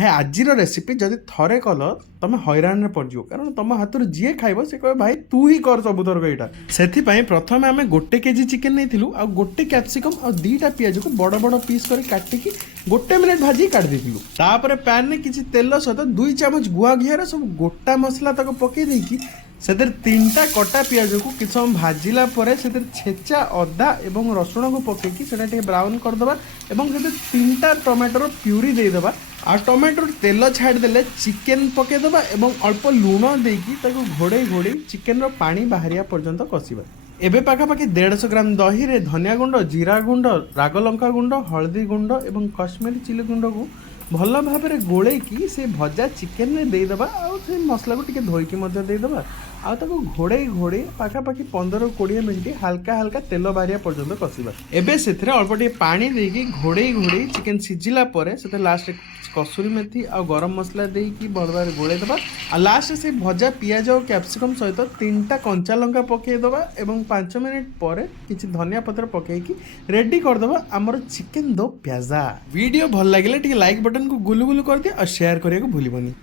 भाई आज रेसिपी जदि थरे कल तुम हैरान पड़ो कारण तुम हाथ जी खाइब से कह भाई तू ही कर सबुथर यहाँ से प्रथम आम 1 केजी चिकेन नहीं आ गोटे कैप्सिकम आ 2टा पियाज को बड़ बड़ पीस कर काटिकी 1 मिनिट भाजी काट देलु तापर पैन में किसी तेल सहित 2 चामच गुआ घीर सब गोटा मसला तक पकई देकी से 3टा कटा पियाज को किस समय भाजिला से छेचा अदा और रसुण को पकईकी ब्राउन करदे और 3टा टमाटर प्यूरी देदेबा आ टमाटो तेल छाड़देले चिकेन पकईदबा और अल्प लुण देकी घोड़े घोड़े चिकेन पानी बाहरिया पर्यंत कषिबा एबे पाखापाखि 150 ग्राम दही रे धनिया गुंड जीरा गुंड राग लंका गुंड हल्दी गुंड और कश्मीरी चिली गुंड को भल भाव में गोलैकी से भजा चिकेन में देदेबा आ मसला को टिके धोईकी देदेबा आ घोड़े घोड़े पाखापाखि 15-20 मिनिट हल्का हल्का तेल बाहरिया पर्यंत कषिबा एबे सेथरे अल्प टिके पानी देकी घोड़े घोड़े चिकेन सिझिला परे सेते लास्ट कसूरी मेथी आ गरम मसला देकी भल भाव गोलैदेबा आ लास्ट से भजा पियाज और कैप्सिकम सहित 3टा कंचा लंका पकईदेबा और 5 मिनिट पर किसी धनिया पत्र पकईकी रेडी करदेबा आमर चिकेन दो प्याजा। वीडियो भल लगे लाइक बटन को गुलु गुलु कर दिए और शेयर करने को भूलबनी।